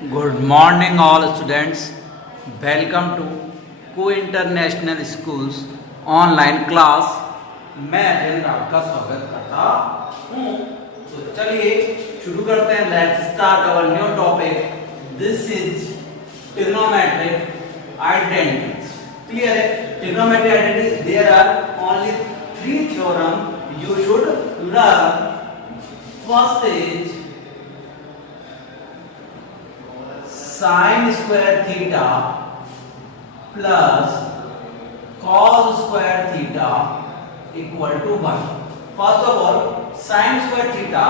Good morning, all students. Welcome to को international schools online class. मैं अजय आपका स्वागत करता हूँ। तो चलिए शुरू करते हैं। Let's start our new topic. This is trigonometric identities. Clear है? Trigonometric identities, there are only 3 theorem you should learn. First is sin square theta plus cos square theta equal to 1. First of all, sin square theta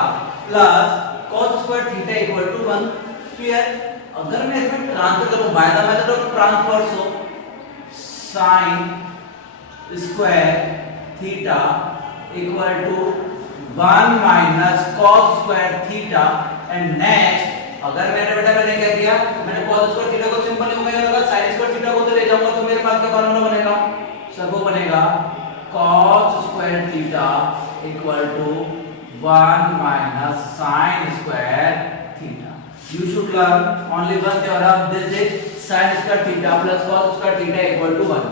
plus cos square theta equal to 1. Clear? अगर मैं इसमें transfer करूं by the method of transfer, so sin square theta equal to 1 minus cos square theta, and next अगर मैंने क्या किया, मैंने cos square theta को सिंपल लिखूंगा, लगा sin स्क्वायर थीटा को तो ले जाऊंगा, तो मेरे पास क्या फार्मूला बनेगा, सर वो बनेगा cos square theta equal to 1 minus sin square theta. You should learn only one theorem. This is sin square theta plus cos square theta equal to 1।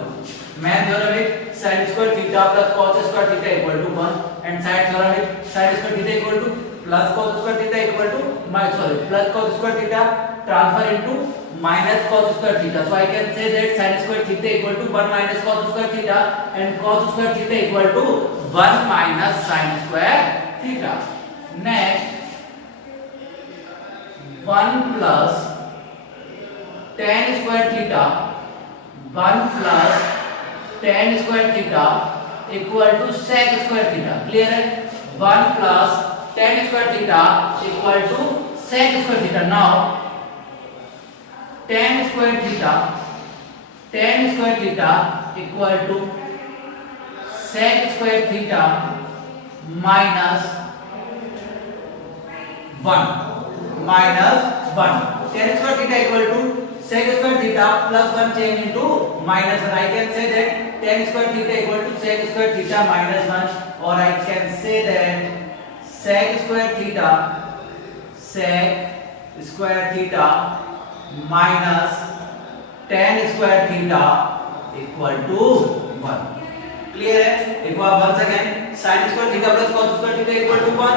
Main theorem is sin square theta plus cos square theta equal to 1, and side theorem is sin square theta equal to plus cos square theta equal to plus cos square theta transfer into minus cos square theta. So I can say that sin square theta equal to 1 minus cos square theta, and cos square theta equal to 1 minus sin square theta. Next 1 plus tan square theta, 1 plus tan square theta equal to sec square theta. Clear है? 1 plus tan square theta equal to sec square theta. Now tan square theta equal to sec square theta minus 1 tan square theta equal to sec square theta plus 1 change into minus 1. I can say that tan square theta equal to sec square theta minus 1, or I can say that sec square theta minus tan square theta equal to 1. Clear है? एक बार once again, sin square theta plus cos square theta equal to 1,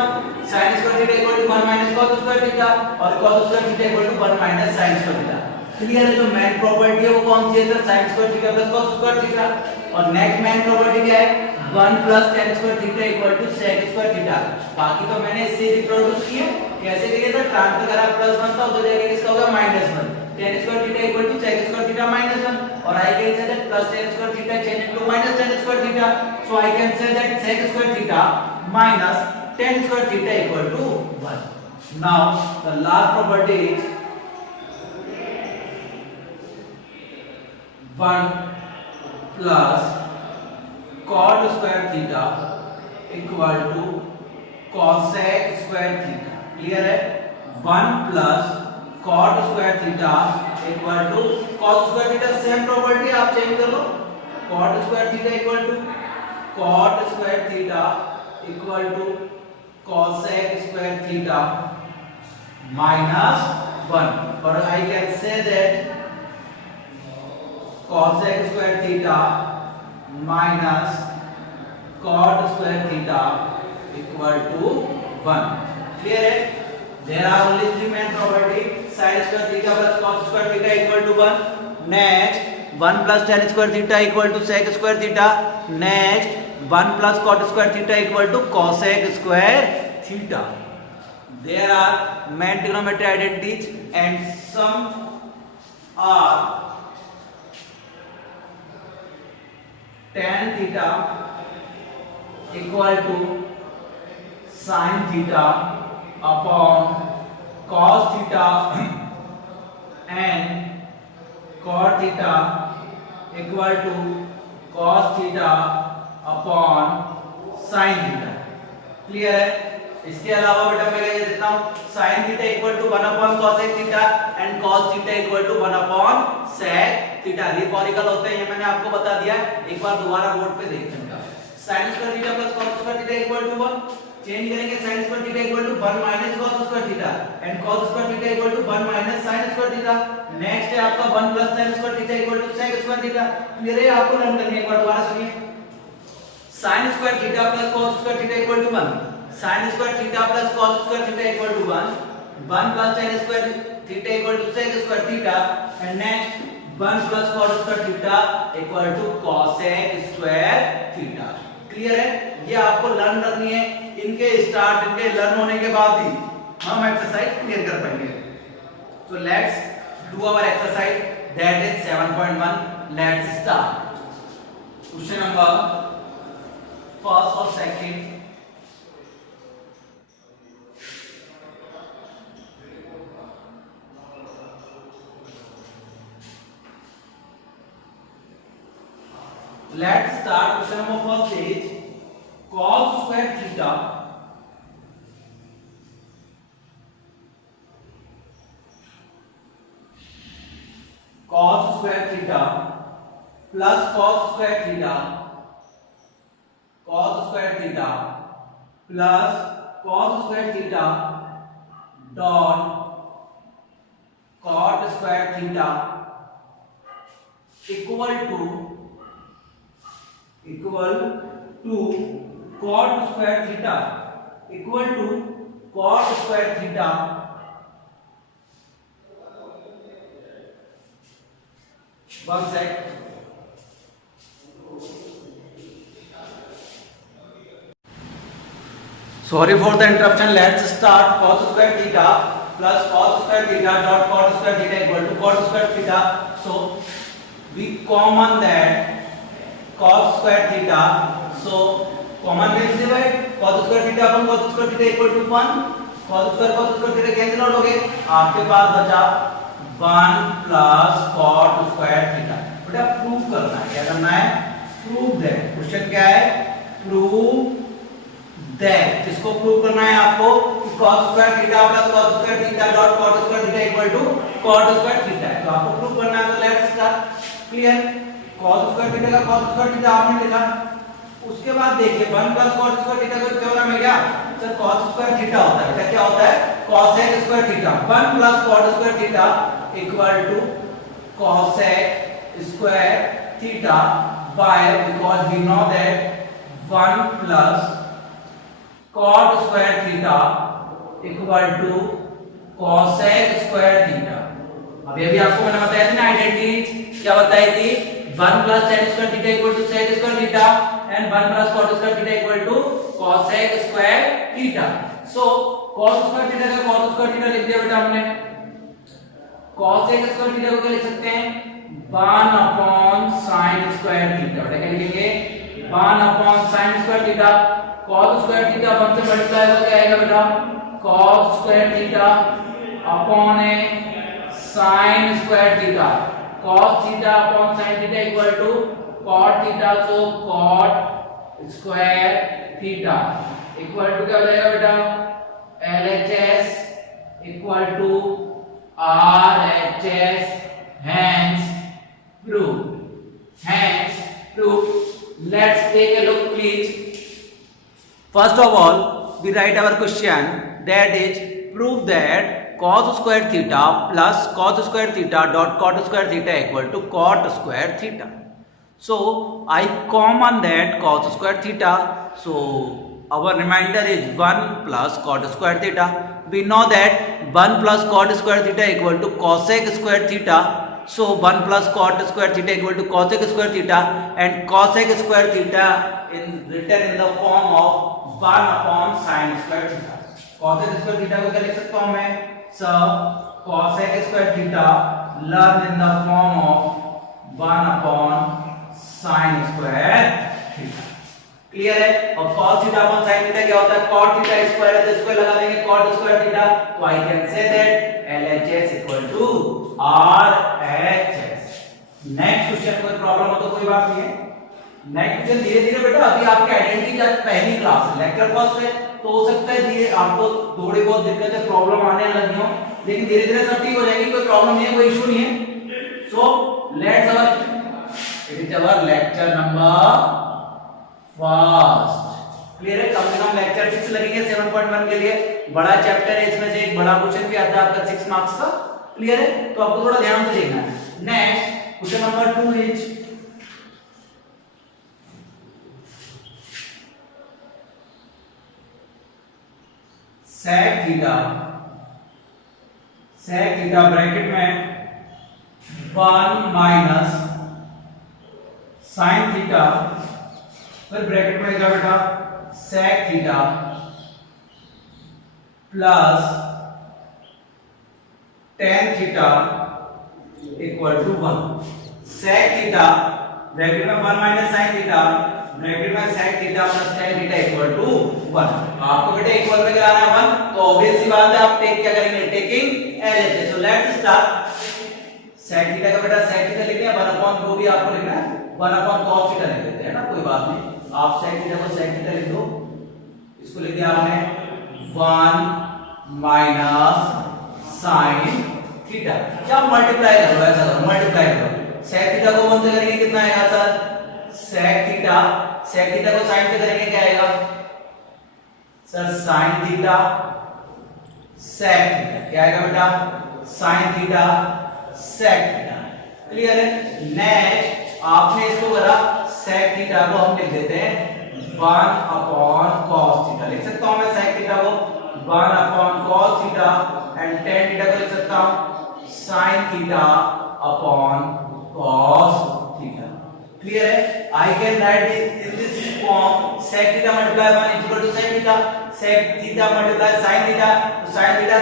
sin square theta equal to 1 minus cos square theta, और cos square theta equal to 1 minus sin square theta. Clear है? जो main property है वो कौन सी है sir? sin square theta plus cos square theta। और next main property क्या है? 1 plus tan square theta equal to sec square theta। बाकी तो मैंने इससे रिप्रोड्यूस किया। कैसे किया सर? ट्रांसफर करा, +1 था, उधर जाके किसका होगा? -1। tan square theta equal to sec square theta -1, और I can say that plus tan square theta change into minus tan square theta, so I can say that sec square theta minus tan square theta equal to 1. Now the last property is 1 plus cot square theta equal to cosec square theta। Clear है? 1 plus cot square theta equal to cos square theta, same property आप change कर लो। cot square theta equal to cot square theta equal to cosec square theta minus 1, or I can say that cosec square theta minus cot square theta equal to 1। Clear है? There are only 3 main property: sin square theta plus cos square theta equal to 1. Next 1 plus tan square theta equal to sec square theta. Next 1 plus cot square theta equal to cosec square theta. There are main trigonometry identities, and some are tan theta equal to sin theta upon cos theta, and cot theta equal to cos theta upon sin theta। Clear है? इसके अलावा बेटा मैं क्या देता हूँ? sin theta equal to 1 upon cosec theta, and cos theta equal to 1 upon sec theta। रिपॉरिकल होते हैं, ये मैंने आपको बता दिया। एक बार दोबारा बोर्ड पे देख लेंगे। sin square theta plus cos square theta equal to 1, change करेंगे sin square theta equal to 1 minus cos square theta and cos square theta equal to 1 minus sin square theta. Next है आपका 1 plus tan square theta equal to sec square theta. Clear है? आपको learn करनी है, एक बार दोबारा सुनिए। sin square theta plus cos square theta equal to 1, sin square theta plus cos square theta equal to 1, 1 plus tan square theta equal to sec square theta and next 1 plus cos square theta equal to cosec square theta. Clear है? ये आपको learn करनी है। इनके learn होने के बाद ही हम एक्सरसाइज क्लियर कर पाएंगे। So let's do our exercise that is 7.1। Let's start. Question number first और second. Let's start. Question number first is cos square theta plus cos square theta plus cos square theta dot cot square theta equal to cot square theta equal to cot square theta one sec। Sorry for the interruption. Let's start। cos square theta plus cos square theta dot cot square theta equal to cot square theta। So we common that cos square theta, so common means divide। cos square theta upon cos square theta equal to 1, cos square theta cancel out हो गए। आपके पास बचा 1 plus cot square theta। बेटा prove करना है, क्या करना है? Prove that. क्वेश्चन क्या है? Prove that. किसको प्रूव करना है आपको? cos square theta plus cos square theta dot cot square theta equal to cot square theta। तो आपको प्रूव करना है। तो let's start. Clear? cos square theta का cos स्क्वायर थीटा आपने लिखा। उसके बाद देखिए 1 प्लस cos स्क्वायर थीटा का थ्योरम है क्या सर? cos स्क्वायर थीटा होता है। क्या होता है? cosec square theta. 1 plus cot square theta equal to cosec square theta. Why? Because we know that 1 plus cot square theta equal to cosec square theta. अभी आपको मैंने बताया था ना आइडेंटिटी, क्या बताई थी? 1 plus tan square theta equal to sec square theta and 1 plus cot square theta equal to cosec square theta। So cos square theta का cos square theta लिख दिया बेटा हमने। cosec square theta को क्या लिख सकते हैं? 1 upon sin square theta। बेटा क्या लिखेंगे? 1 upon sin square theta। cos square theta 1 से मल्टीप्लाई हो क्या आएगा बेटा? cos square theta upon a sin square theta। cos theta upon sin theta equal to cot theta। so cot square theta equal to क्या हो जाएगा बेटा? LHS equal to RHS। hence proved। let's take a look please। first of all we write our question that is prove that cos square theta plus cos square theta dot cot square theta equal to cot square theta। so I common that cos square theta, so our remainder is 1 plus cot square theta। we know that 1 plus cot square theta equal to cosec square theta। so 1 plus cot square theta equal to cosec square theta and cosec square theta in written in the form of 1 upon sin square theta। cosec square theta को क्या लिख सकता हूं मैं? so cosec square theta learn in the form of 1 upon sin square theta। Clear है? और cos theta upon sin theta क्या होता है? cot theta स्क्वायर है तो स्क्वायर लगा देंगे cot स्क्वायर थीटा। तो I can say that LHS equal to RHS। Next question कोई प्रॉब्लम हो तो कोई बात नहीं है। नेक्स्ट क्वेश्चन धीरे धीरे बेटा, अभी आपकी आइडेंटिटी आज पहली क्लास है, लेक्चर फर्स्ट है, तो हो सकता है धीरे आपको थोड़ी बहुत दिक्कतें प्रॉब्लम आने लगी हो, लेकिन धीरे धीरे सब ठीक हो जाएगी। कोई प्रॉब्लम नहीं है, कोई इशू नहीं है। So let's our it is our lecture number first. Clear है? कम से कम लेक्चर 6 लगेंगे 7.1 के लिए, बड़ा चैप्टर है, इसमें से एक बड़ा क्वेश्चन भी आता है आपका 6 मार्क्स का। क्लियर है? तो आपको थोड़ा ध्यान से देखना है। Next question number 2 is sec theta bracket में 1 माइनस sin थीटा, फिर ब्रैकेट में क्या बेटा sec theta plus tan theta equal to 1। sec theta bracket में 1 माइनस sin थीटा ब्रैकेट में sec theta plus tan theta equal to 1। आपको बेटा equal में कराना है 1, तो ऑब्वियस सी बात है आप टेक क्या करेंगे, taking LHS। So let's start. sec theta का बेटा sec थीटा लिखते हैं, 1/2 भी आपको लिखना है, 1/cos थीटा लिख देते हैं ना, कोई बात नहीं। आप sec थीटा को sec थीटा लिख दो, इसको लिख दिया आपने 1 माइनस sin थीटा। क्या मल्टीप्लाई करो, ऐसा करो मल्टीप्लाई करो। sec थीटा को 1 से करेंगे कितना आएगा सर, sec थीटा को sin से करेंगे क्या आएगा sir, sin theta sec theta, क्या आएगा बेटा sin theta sec theta. Clear है? नेक्स्ट आपने इसको करा sec थीटा को हम लिख देते हैं 1/cos थीटा, लिख सकता हूं मैं sec थीटा को 1/cos theta and tan theta को लिख सकता हूं sin theta upon cos theta. Clear है? I can write it in this form sec theta multiplied 1 is equal to sec theta, sec theta multiplied sin theta, so sin theta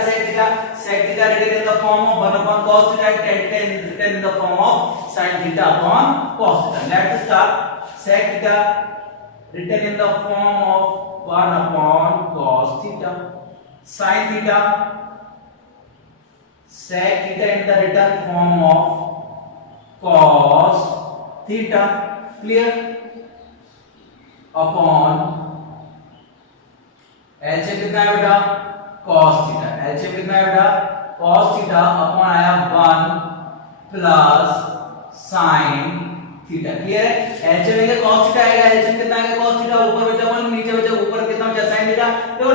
sec theta written in the form of 1/cos theta and tan written in the form of sin theta upon cos theta. Let's start. Sec theta written in the form of 1/cos theta, sin theta sec theta in the written form of cos theta, clear, upon LCM कितना है बेटा cos theta, LCM कितना है बेटा cos theta upon आया 1 plus sin theta. Clear है? LCM लेंगे cos theta आएगा, एलसीएम कितना आएगा cos थीटा, ऊपर बचा 1 नीचे बचा ऊपर कितना बचा sin थीटा। देखो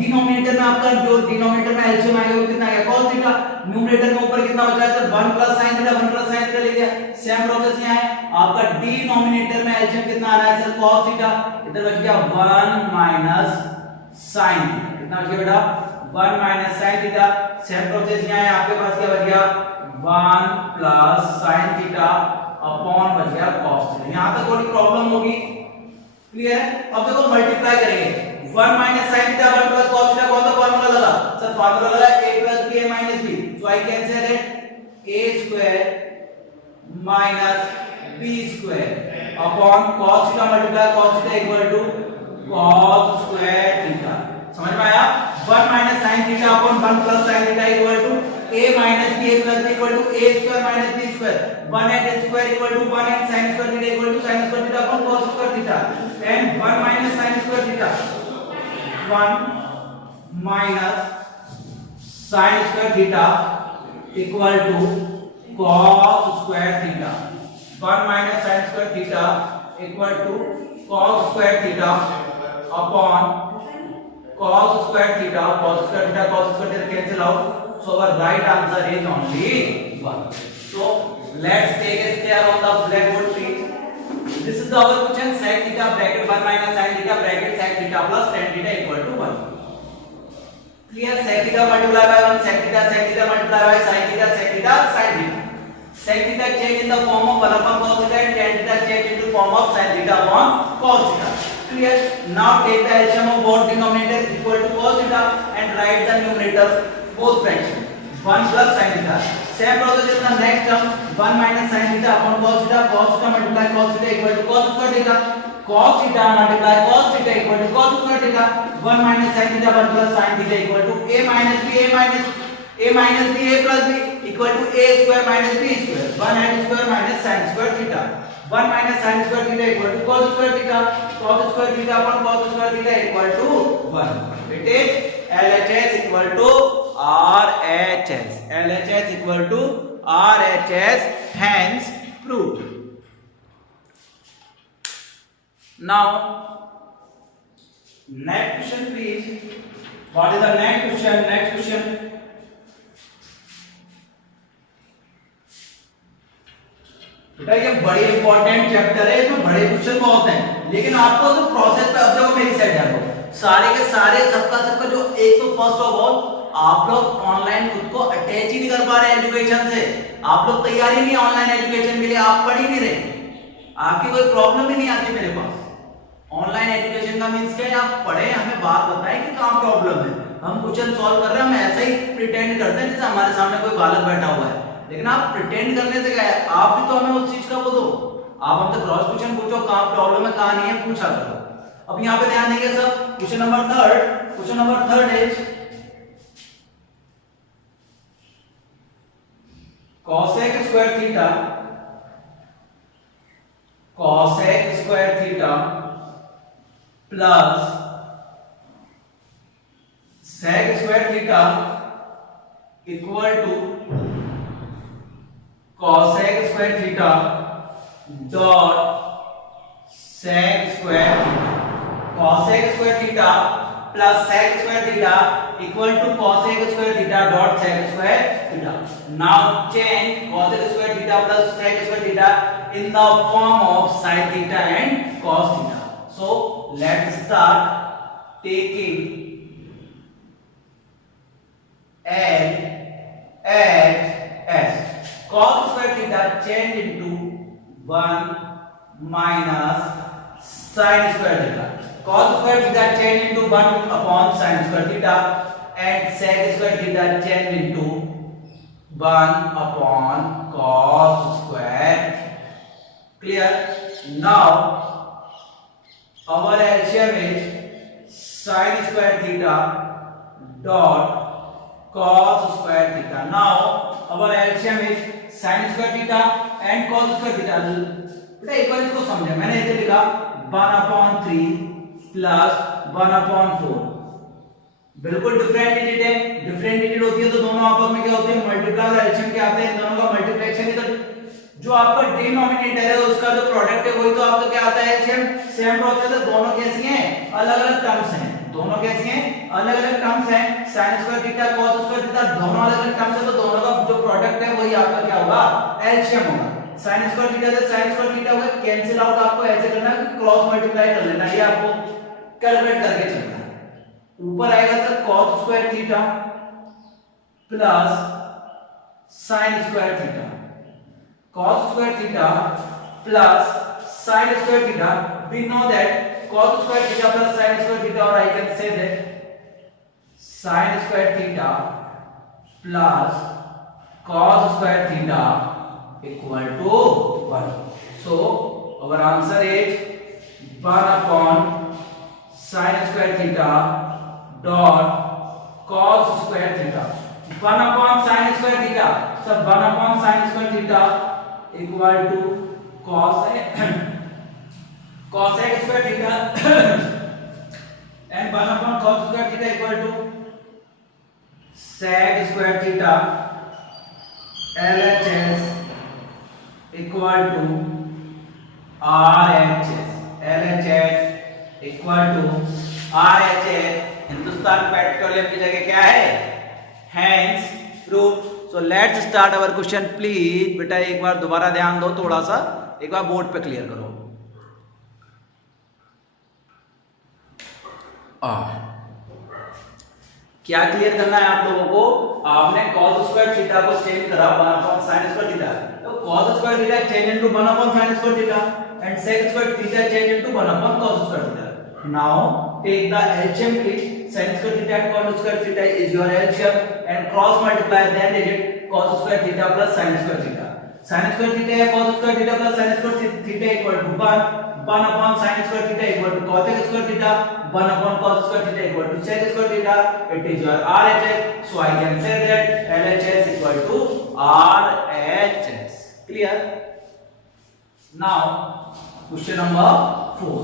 डिनोमिनेटर में आपका जो डिनोमिनेटर में एलसीएम आएगा वो कितना आएगा cos थीटा, न्यूमरेटर में ऊपर कितना बचा है sir 1 plus sin theta, 1 plus sin theta ले लिया। सेम प्रोसेस यहां है, आपका डिनोमिनेटर में एलसीएम कितना आ रहा है सर cos थीटा, इधर बच गया 1 माइनस sin थीटा, कितना बच गया बेटा 1 minus sin theta. Same process यहां है, आपके पास क्या बच गया 1 प्लस sin थीटा अपॉन बच गया cos थीटा। यहां तक थोड़ी प्रॉब्लम होगी, क्लियर है? अब देखो मल्टीप्लाई करेंगे 1 minus sin theta 1 plus cos theta, कौन सा फार्मूला लगा सर, फार्मूला लगा a plus b a minus b, so I can say that a square minus b square upon cos theta multiply cos theta equal to cos square theta. समझ में आया? 1 minus sin theta upon 1 plus sin theta equal to a minus b a plus b equal to a square minus b square, 1 and a square equal to 1 and sin square theta equal to sin square theta upon cos square theta, and 1 minus sin square theta 1 minus sin square theta equal to cos square theta, 1 minus sin square theta equal to cos square theta upon cos square theta, cos square theta cancel out, so our right answer is only 1. So let's take a stare on the blackboard please. This is our question, sec theta bracket 1 minus sin theta bracket sec theta plus tan theta equal to 1. Clear? Sec theta multiplied by 1 sec theta multiplied by sin theta sec theta sin theta. Sec theta change in the form of 1 upon cos theta and tan theta change into form of sin theta upon cos theta. Clear? Now take the LCM of both denominator equal to cos theta and write the numerator both fraction 1 plus sin theta. Same process in the next term 1 minus sin theta upon cos theta multiply cos theta equal to cos square theta, cos theta multiply cos theta equal to cos square theta, 1 minus sin theta 1 plus sin theta equal to a minus b a plus b equal to a square minus b square, 1 and square minus sin square theta, 1 minus sin square theta equal to cos square theta upon cos square theta equal to 1. It is LHS equal to RHS. LHS equal to RHS, hence proved. Now Next question, please. What is the next question? Next question. बेटा ये बड़ी important chapter है, इसमें बड़े question बहुत हैं, लेकिन आपको तो प्रोसेस पे अब देखो मेरी साइड देखो, सारे के सारे सबका जो एक तो फर्स्ट ऑफ ऑल आप लोग ऑनलाइन खुद को अटैच ही नहीं कर पा रहे एजुकेशन से, आप लोग तैयारी नहीं ऑनलाइन एजुकेशन के लिए, आप पढ़ ही नहीं रहे, आपकी कोई प्रॉब्लम ही नहीं आती मेरे पास। ऑनलाइन एजुकेशन का मींस क्या है, आप पढ़े हमें बात बताएं कि कहां प्रॉब्लम है, हम क्वेश्चन सॉल्व कर रहे हैं, हम ऐसा ही प्रिटेंड करते हैं जैसे हमारे सामने कोई बालक बैठा हुआ है, लेकिन आप प्रिटेंड करने से क्या है, आप भी तो हमें उस चीज का वो दो, आप हमसे क्रॉस क्वेश्चन पूछो, कहां प्रॉब्लम है कहां नहीं है पूछा करो। अब यहाँ पे ध्यान देंगे सब, question number third is cosec square theta plus sec square theta equal to cosec square theta dot sec square theta, cosec square theta plus sec square theta equal to cosec square theta dot sec square theta. Now change cosec square theta plus sec square theta in the form of sin theta and cos theta. So let's start taking L at S. Cos square theta change into 1 minus sin square theta. Cos square theta change into 1 upon sin square theta and sec square theta change into 1 upon cos square. Clear? Now our LCM is sin square theta dot cos square theta. Now our LCM is sin square theta and cos square theta. बेटा एक बार इसको समझे, मैंने इसे लिखा 1/3 plus 1/4, बिल्कुल different digit है, different digit होती है तो दोनों आपस में क्या होते हैं, मल्टीप्लाई और एलसीएम क्या आते हैं, दोनों का मल्टीप्लिकेशन ही तो जो आपका डिनोमिनेटर है उसका जो प्रोडक्ट है वही तो आपका क्या आता है एलसीएम, सेम प्रोसेस है, दोनों कैसी हैं, अलग-अलग टर्म्स हैं, दोनों कैसी हैं, अलग-अलग टर्म्स हैं, sin square theta cos square theta दोनों अलग-अलग टर्म्स है, तो दोनों का जो प्रोडक्ट है वही आपका क्या होगा, एलसीएम होगा। sin स्क्वायर थीटा से sin स्क्वायर थीटा होगा, कैंसिल आउट आपको ऐसे करना है कि क्रॉस मल्टीप्लाई कर लेना, ये आपको कैलकुलेट करके चलना है। ऊपर आएगा sir cos square theta plus sin square theta, cos square theta plus sin square theta, we know that cos square theta plus sin square theta, or I can say that sin square theta plus cos square theta equal to 1. So our answer is 1 upon sin square theta dot cos square theta. 1 upon sin square theta, so 1 upon sin square theta equal to cosec square theta and 1 upon cos square theta equal to sec square theta LHS equal to RHS, LHS equal to RHS, Hindustan Petroleum की जगह क्या है, hence proof. So let's start our question please. बेटा एक बार दोबारा ध्यान दो, थोड़ा सा एक बार बोर्ड पे क्लियर करो। क्या क्लियर करना है आप लोगों को, आपने cos स्क्वायर थीटा को चेंज करा 1 अपॉन sin स्क्वायर थीटा, तो cos square theta change into 1 upon sin square theta and sec square theta change into 1 upon cos square theta. Now take the LCM please, sin square theta and cos square theta is your LCM and cross multiply then digit cos square theta plus sin square theta. sin square theta है cos square theta plus sin square theta equal to 1 upon sin square theta equal to cosec square theta, 1 upon cos square theta equal to sec square theta. It is your RHS, so I can say that LHS equal to RHS. Clear? Now question number 4.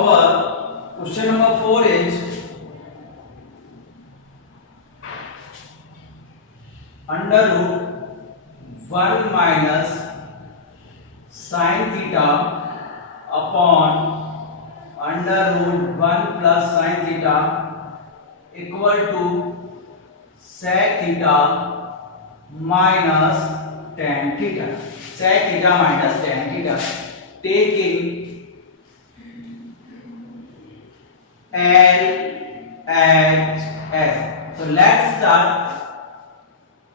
Our question number 4 is under root minus sine theta upon under root 1 plus sine theta equal to sec theta minus tan theta, sec theta minus tan theta, taking L H S. So let's start.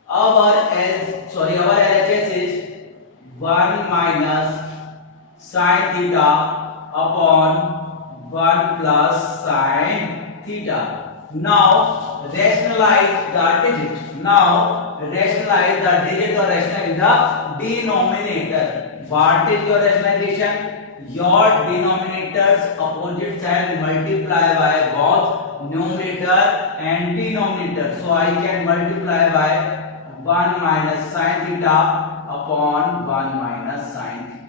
Our LHS is 1 minus sin theta upon 1 plus sin theta. Now rationalize the digit. Now rationalize the digit or rationalize the denominator. What is your rationalization? Your denominators opposite side multiply by both numerator and denominator. So I can multiply by 1 minus sin theta upon 1 minus sin theta.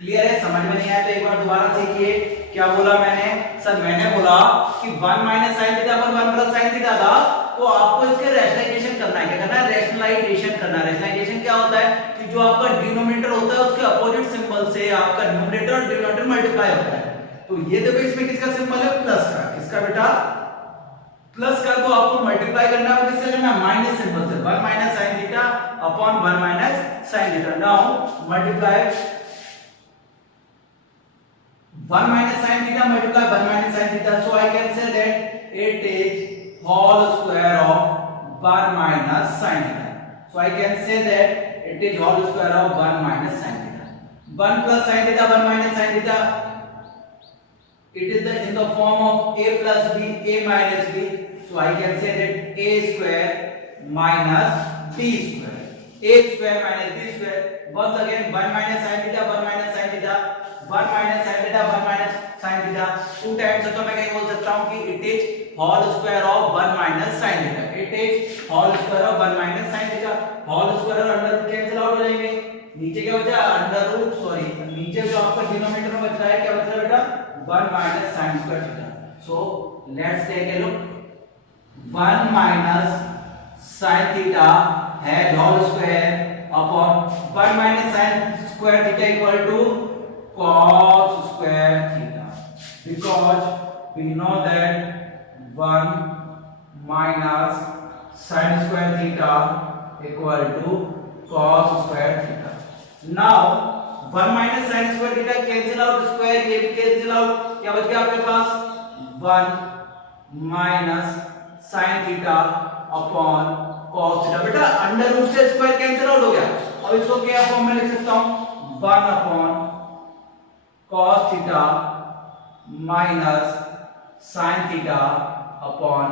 Clear है? समझ में नहीं आया तो एक बार दोबारा देखिए क्या बोला मैंने। सर मैंने बोला कि 1 माइनस साइन थीटा पर 1 प्लस साइन थीटा था, तो आपको इसके रैशनलाइजेशन करना है। क्या करना है? रैशनलाइजेशन करना है। रैशनलाइजेशन क्या होता है कि जो आपका डिनोमिनेटर होता है उसके अपोजिट सिंबल से आपका न्यूमरेटर और डिनोमिनेटर मल्टीप्लाई होता है। तो ये देखो इसमें किसका सिंबल है? प्लस का। किसका बेटा? प्लस का। तो आपको मल्टीप्लाई करना है किससे करना है? माइनस सिंबल से। 1 minus sine theta upon 1 minus sine theta. Now multiply 1 minus sin theta multiply 1 minus sin theta, so I can say that it is whole square of 1 minus sin theta. So I can say that it is whole square of 1 minus sin theta. 1 plus sin theta 1 minus sin theta, it is in the form of a plus b, a minus b. So I can say that a square minus b square, a square minus b square. Once again 1 minus sin theta 1 minus sin theta, 1 minus sin theta 1 minus sin theta, 2 times है तो मैं क्या बोल सकता हूँ कि it is whole square of 1 minus sin theta. It is whole square of 1 minus sin theta. whole square और under root cancel out हो जाएंगे। नीचे क्या बचा? अंडर रूट, सॉरी नीचे जो आपका डिनोमिनेटर में बच रहा है क्या बच रहा है बेटा? 1 minus sin square theta. So let's take a look. 1 minus sin theta has whole square upon 1 minus sin square theta equal to cos square theta, because we know that 1 minus sin square theta equal to cos square theta. Now 1 minus sin square theta cancel out, square ये भी cancel out, क्या बच गया आपके पास? 1 minus sin theta upon cos theta। बेटा under root से square cancel out हो गया। अब इसको क्या फॉर्म में लिख सकता हूं? 1 upon cos theta minus sin theta upon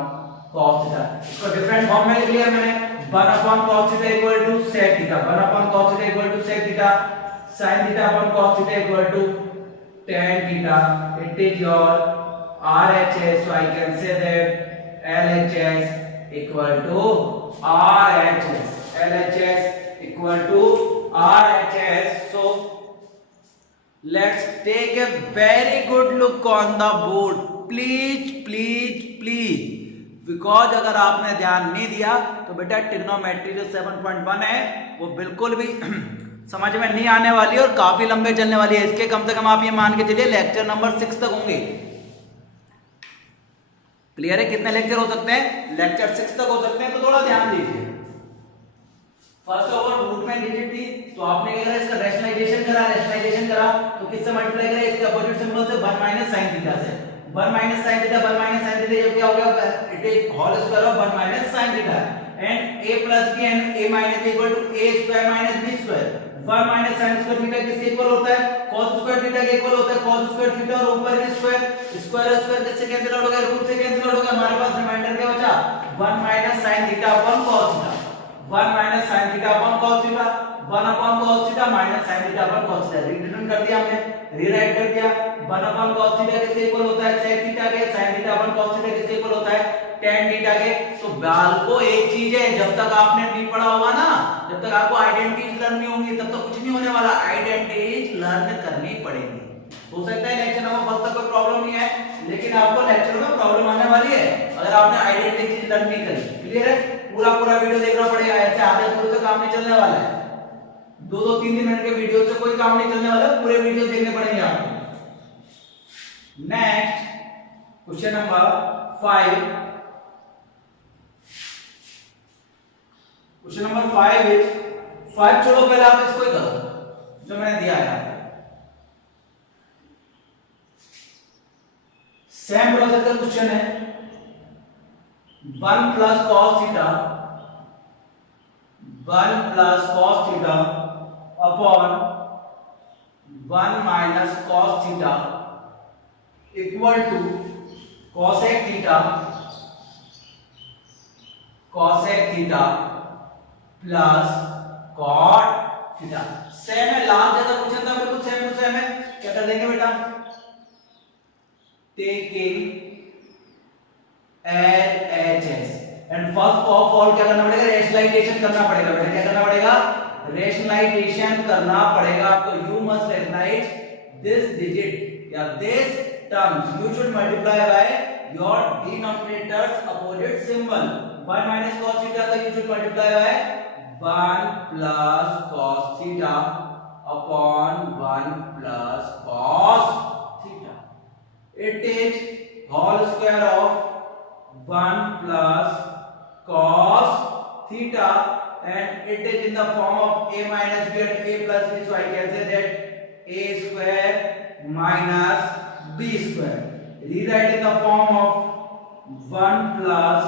cos theta। इसको डिफरेंट फॉर्म में लिख लिया मैंने। 1 upon cos theta equal to sec theta, 1 upon cos theta equal to sec theta, sin theta upon cos theta equal to tan theta. It is your RHS, so I can say that LHS equal to RHS, LHS equal to RHS. So let's take a very good look on the board, please please please, because अगर आपने ध्यान नहीं दिया तो बेटा trigonometry जो 7.1 है वो बिल्कुल भी समझ में नहीं आने वाली और काफी लंबे चलने वाली है। इसके कम से कम आप ये मान के चलिए लेक्चर नंबर 6 तक होंगे। क्लियर है? कितने लेक्चर हो सकते हैं? लेक्चर 6 तक हो सकते हैं। तो थोड़ा ध्यान दीजिए। फर्स्ट ऑफ ऑल रूट में डिजिट थी तो आपने क्या करा? इसका रैशनलाइजेशन करा तो किससे मल्टीप्लाई करा? इसके अपोजिट सिंबल से 1 माइनस sin थीटा से। 1 minus sin theta 1 minus sin theta जब क्या हो गया? It is whole square of 1 minus sin theta and a plus b and a minus equal to a square minus b square. 1 minus sin square theta किसके equal होता है? cos square theta के equal होता है। cos square theta और ऊपर के square square किससे कैंसिल आउट हो गया? रूट से कैंसिल आउट हो गया। हमारे पास रिमाइंडर क्या बचा? 1 minus sin theta upon cos theta, 1 minus sin theta upon cos theta, 1 upon cos theta minus sin theta upon cos theta। Return कर दिया हमने, रीराइट कर दिया। 1 upon cos theta किसके इक्वल होता है? sec theta के। sin theta upon cos theta किसके इक्वल होता है? tan theta के। तो बाल को एक चीज है, जब तक आपने नहीं पढ़ा होगा ना, जब तक आपको आइडेंटिटीज लर्न नहीं होंगी तब तक कुछ नहीं होने वाला। आइडेंटिटीज लर्न करनी पड़ेगी। हो सकता है लेक्चर नंबर 1 तक कोई प्रॉब्लम नहीं है, लेकिन आपको लेक्चर में प्रॉब्लम आने वाली है अगर आपने आइडेंटिटीज लर्न नहीं करी। क्लियर है? पूरा वीडियो देखना पड़ेगा, ऐसे आधे अधूरे से काम नहीं चलने वाला है। 2-2 3-3 मिनट के वीडियो से कोई काम नहीं चलने वाला, पूरे वीडियो देखने पड़ेंगे आपको। Next question number 5। Question number 5 is 5 छोड़ो, पहले आप इसको ही करो जो मैंने दिया है। सेम प्रोसेस का क्वेश्चन है। 1 plus cos theta, 1 plus cos theta upon 1 minus cos theta equal to cosec theta, cosec theta plus cot theta. Same है, लास्ट जैसा क्वेश्चन था, बिल्कुल सेम टू सेम है। क्या कर देंगे बेटा, taking LHS and first of all क्या करना पड़ेगा, रेशनलाइजेशन करना पड़ेगा बेटा। क्या करना पड़ेगा, रेशनलाइजेशन करना पड़ेगा आपको। You must rationalize this digit या this terms. You should multiply by your denominators opposite symbol. 1 minus cos theta का you should multiply by 1 plus cos theta upon 1 plus cos theta. It is whole square of 1 plus cos theta and it is in the form of a minus b and a plus b, so I can say that a square minus b square. Rewrite in the form of 1 plus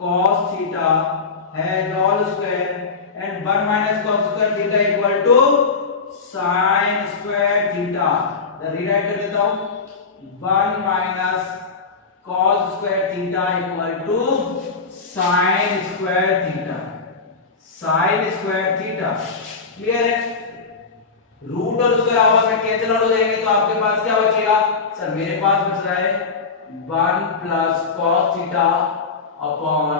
cos theta has whole square and 1 minus cos square theta equal to sin square theta. The rewrite कर देता हूँ, 1 minus cos square theta equal to sin square theta, sin square theta. Clear है? Root और square आपस में cancel out हो जाएंगे, तो आपके पास क्या बचेगा सर, मेरे पास बच रहा है 1 plus cos theta upon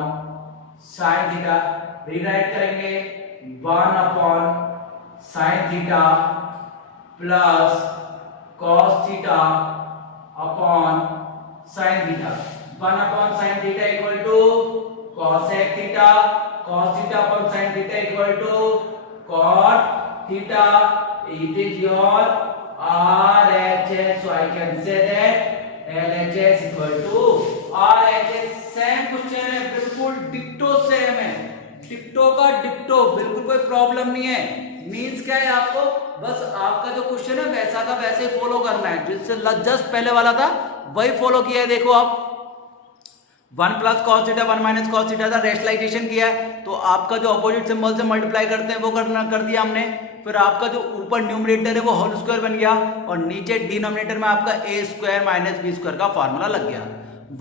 sin theta. Rewrite करेंगे 1 upon sin theta plus cos theta upon sin theta. 1 upon sin theta equal to cosec theta, cos theta upon sin theta equal to cot theta. It is your RHS, so I can say that LHS equal to RHS। Same question है, बिल्कुल डिक्टो same है, डिक्टो का डिक्टो, बिल्कुल कोई problem नहीं है। Means क्या है, आपको बस आपका जो क्वेश्चन है वैसा का वैसे फॉलो करना है, जिससे जस्ट पहले वाला था वही फॉलो किया है। देखो आप 1 plus cos theta 1 minus cos theta था, रेशनलाइजेशन किया है, तो आपका जो अपोजिट सिंबल से मल्टीप्लाई करते हैं वो कर दिया हमने। फिर आपका जो ऊपर न्यूमरेटर है वो होल स्क्वायर बन गया और नीचे डिनोमिनेटर में आपका a square minus b square का फार्मूला लग गया।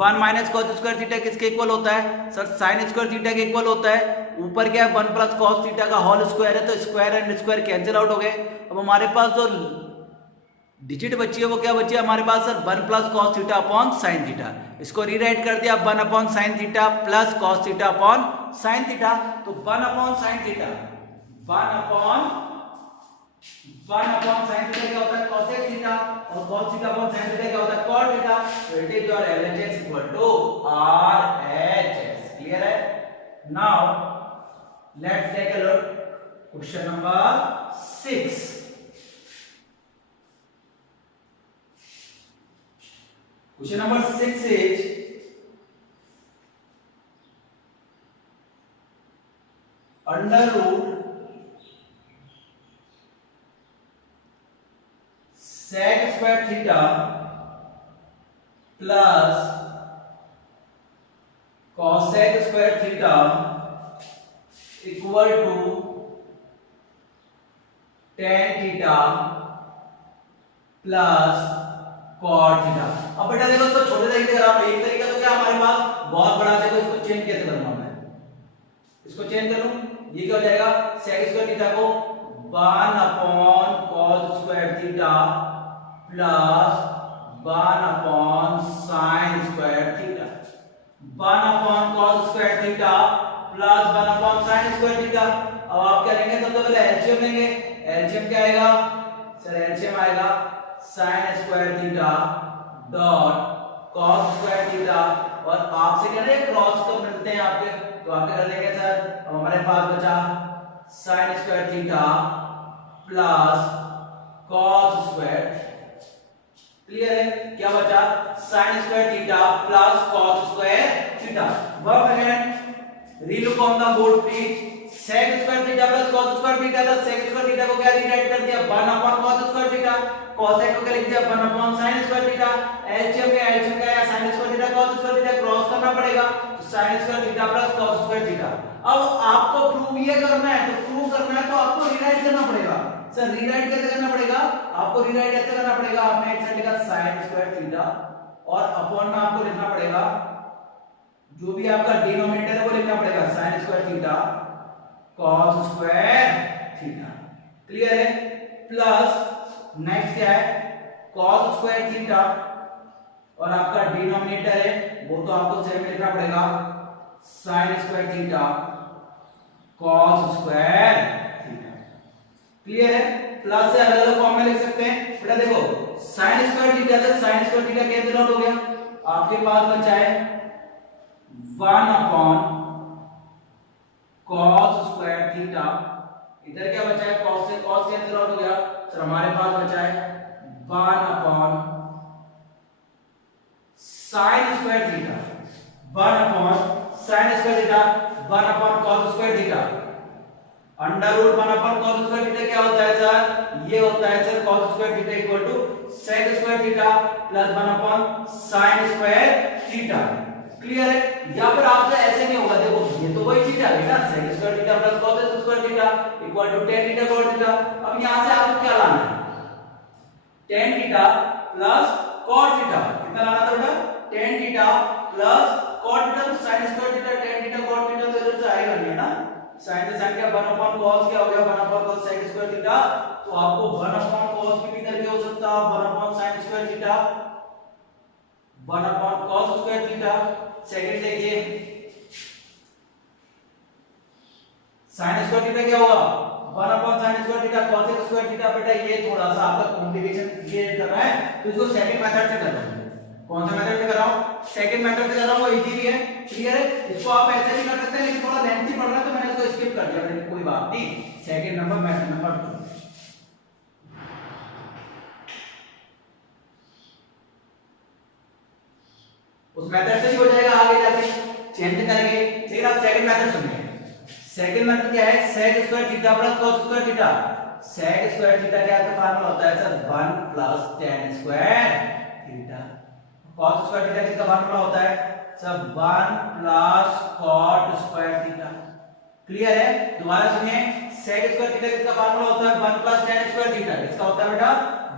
1 माइनस cos स्क्वायर थीटा किसके इक्वल होता है सर, sin स्क्वायर थीटा के इक्वल होता है। ऊपर क्या है 1 प्लस cos थीटा का होल स्क्वायर है, तो square and square cancel out हो गए। अब हमारे पास जो डिजिट बची है वो क्या बची है हमारे पास sir, 1 plus cos theta upon sin theta. इसको रीराइट कर दिया 1 upon sin theta plus cos theta upon sin theta. तो 1 upon sin theta 1 upon sin theta क्या होता है cosec थीटा, और cos theta upon sin theta क्या होता है cot थीटा। तो it is your LHS equal to RHS। Clear है? Now let's take a look question number 6। Question number 6 is under root sec square theta plus cosec square theta equal to tan theta plus cot theta. अब बेटा देखो इसको छोटे तरीके से करा, एक तरीका तो क्या हमारे पास बहुत बड़ा है, तो इसको चेंज कैसे करूंगा मैं, इसको चेंज करूं, ये क्या हो जाएगा sec स्क्वायर थीटा को 1 upon cos square theta plus 1 upon sin square theta. 1 upon cos square theta plus 1 upon sin square theta. अब आप क्या लेंगे, सबसे पहले एलसीएम लेंगे। एलसीएम क्या आएगा सर, एलसीएम आएगा sin square theta dot cos square theta, और आपसे कह रहे हैं क्रॉस को मिलते हैं आपके, तो आप क्या कर देंगे सर, अब हमारे पास बचा sin square theta plus cos square. Clear है? क्या बचा? Sine square theta plus cos square theta. Work again, relook on the board please. sec square theta plus cos square theta था। sec स्क्वायर थीटा को क्या rewrite कर दिया? 1 upon cos square theta. cos को क्या लिख दिया? 1 upon sin square theta. LCM में एलसीएम का या sin square theta cos square theta cross करना पड़ेगा, तो sin square theta plus cos square theta. अब आपको प्रूव ये करना है, तो प्रूव करना है तो आपको रिराइट करना पड़ेगा। सर रिराइट कैसे करना पड़ेगा? आपको रिराइट ऐसे करना पड़ेगा, आपने एक साइड लिखा sin स्क्वायर थीटा और अपॉन में आपको लिखना पड़ेगा जो भी आपका डिनोमिनेटर है वो लिखना पड़ेगा sin square theta cos square theta. Clear है? प्लस नेक्स्ट क्या है? cos स्क्वायर थीटा और आपका डिनोमिनेटर है वो तो आपको सेम लिखना पड़ेगा sin square theta cos square theta. Clear है? प्लस से अलग अलग फॉर्म में लिख सकते हैं। बेटा देखो sin स्क्वायर थीटा से sin square theta cancel out हो गया, आपके पास बचा है 1 अपॉन cos स्क्वायर थीटा। इधर क्या बचा है? cos से cos कैंसिल आउट हो गया, सर हमारे पास बचा है 1 upon sin square theta. 1 upon sin square theta 1 upon cos square theta. Under root 1 upon cos square theta क्या होता है सर? ये होता है sir cos square theta equal to sec square theta plus 1 upon sin square theta. Clear है? यहां पर आपसे ऐसे नहीं होगा, देखो ये तो वही चीज आ गई ना, sec square theta plus cos square theta equal to tan theta cos theta. अब यहां से आपको क्या लाना है? tan theta plus cos theta. कितना लाना था बेटा? tan theta plus cos theta, तो sin square theta tan theta cos theta तो इधर से आएगा नहीं, है ना? sin से sin क्या 1 अपॉन cos क्या हो गया? 1 upon cos sec square theta. तो आपको 1 अपॉन cos भी करके हो सकता है, 1 upon sin square theta 1 upon cos square theta. Second देखिए sin स्क्वायर थीटा क्या होगा? 1 upon sin square theta cos square theta. बेटा ये थोड़ा सा आपका कॉम्प्लिकेशन क्रिएट कर रहा है, तो इसको सेकंड मेथड से कर रहा हूं। कौन सा मेथड से कर रहा हूं? सेकंड मेथड से कर रहा हूं, वो इजी भी है। क्लियर है? इसको आप ऐसे भी कर सकते हैं, लेकिन थोड़ा लेंथी पड़ रहा है तो मैंने इसको स्किप कर दिया, लेकिन कोई बात नहीं। सेकंड नंबर मेथड नंबर 2, उस मेथड से ही हो जाएगा, आगे जाके चेंज करेंगे। लेकिन आप सेकंड मेथड सुनिए। सेकंड मेथड क्या है? sec square theta plus cos square theta. sec square theta क्या का फार्मूला होता है sir? 1 plus tan square theta. cos square theta किसका फार्मूला होता है sir? 1 plus cot square theta. Clear है? दोबारा सुनिए, sec स्क्वायर थीटा किसका फार्मूला होता है? 1 प्लस tan स्क्वायर थीटा। किसका होता है बेटा?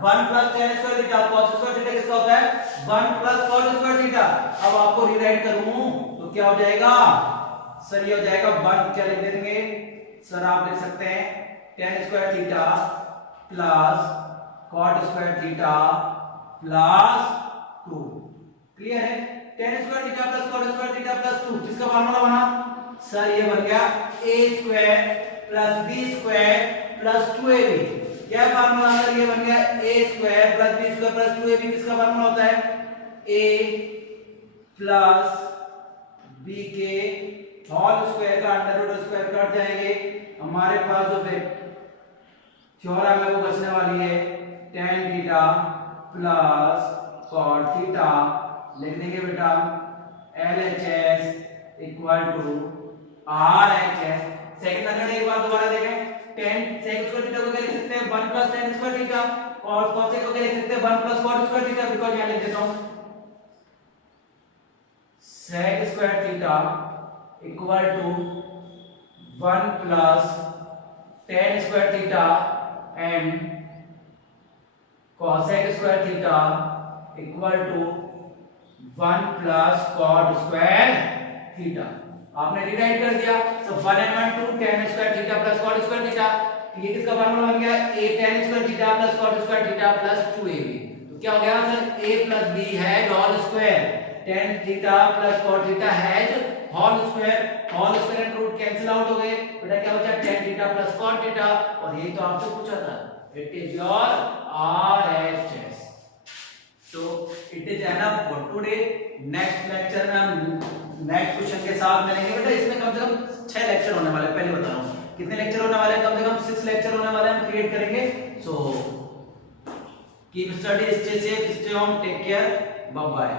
1 plus tan square theta. cos square theta किसका होता है? 1 प्लस cot स्क्वायर थीटा। अब आपको रीराइट करूं तो क्या हो जाएगा सर? ये हो जाएगा 1, क्या लिख देंगे सर? आप लिख सकते हैं tan square theta plus cot square theta plus 2। Clear है? tan square theta plus cot square theta plus 2 किसका फार्मूला बना सर? ये बन गया a square plus b square plus 2ab। क्या फार्मूला सर? ये बन गया a square plus b square plus 2ab। किसका फार्मूला होता है? a प्लस b के होल स्क्वायर का अंडर रूट स्क्वायर कट जाएंगे। हमारे पास जो थ्योरम है वो बचने वाली है tan theta plus cot theta. लिख देंगे बेटा LHS equal to RHS। Second method एक बार दोबारा देखें। tan sec स्क्वायर थीटा को क्या लिख सकते हैं? 1 प्लस tan स्क्वायर थीटा। और cos को क्या लिख सकते हैं? 1 plus cot square theta. Because यहां लिख देता हूं sec square theta equal to 1 plus tan square theta and cosec square theta equal to 1 plus cot square theta. आपने रिराइट कर दिया। So 1 and 1 2 tan square theta plus cot square theta. ये किसका formula बन गया? a tan square theta plus cot square theta plus 2ab। तो क्या हो गया सर? a प्लस b है whole square, tan theta plus cot theta है whole square and root cancel out हो गए। बेटा क्या बचा? tan theta plus cot theta. और यही तो आपसे पूछा था, इट इज योर RHS। तो it is enough for today. Next lecture में हम नेक्स्ट क्वेश्चन के साथ मिलेंगे। बेटा इसमें कम से कम 6 लेक्चर होने वाले, पहले बता रहा हूं। कितने लेक्चर होने वाले हैं? कम से कम 6 लेक्चर होने वाले हैं, हम क्रिएट करेंगे। So keep study, stay safe, stay home, take care, bye bye.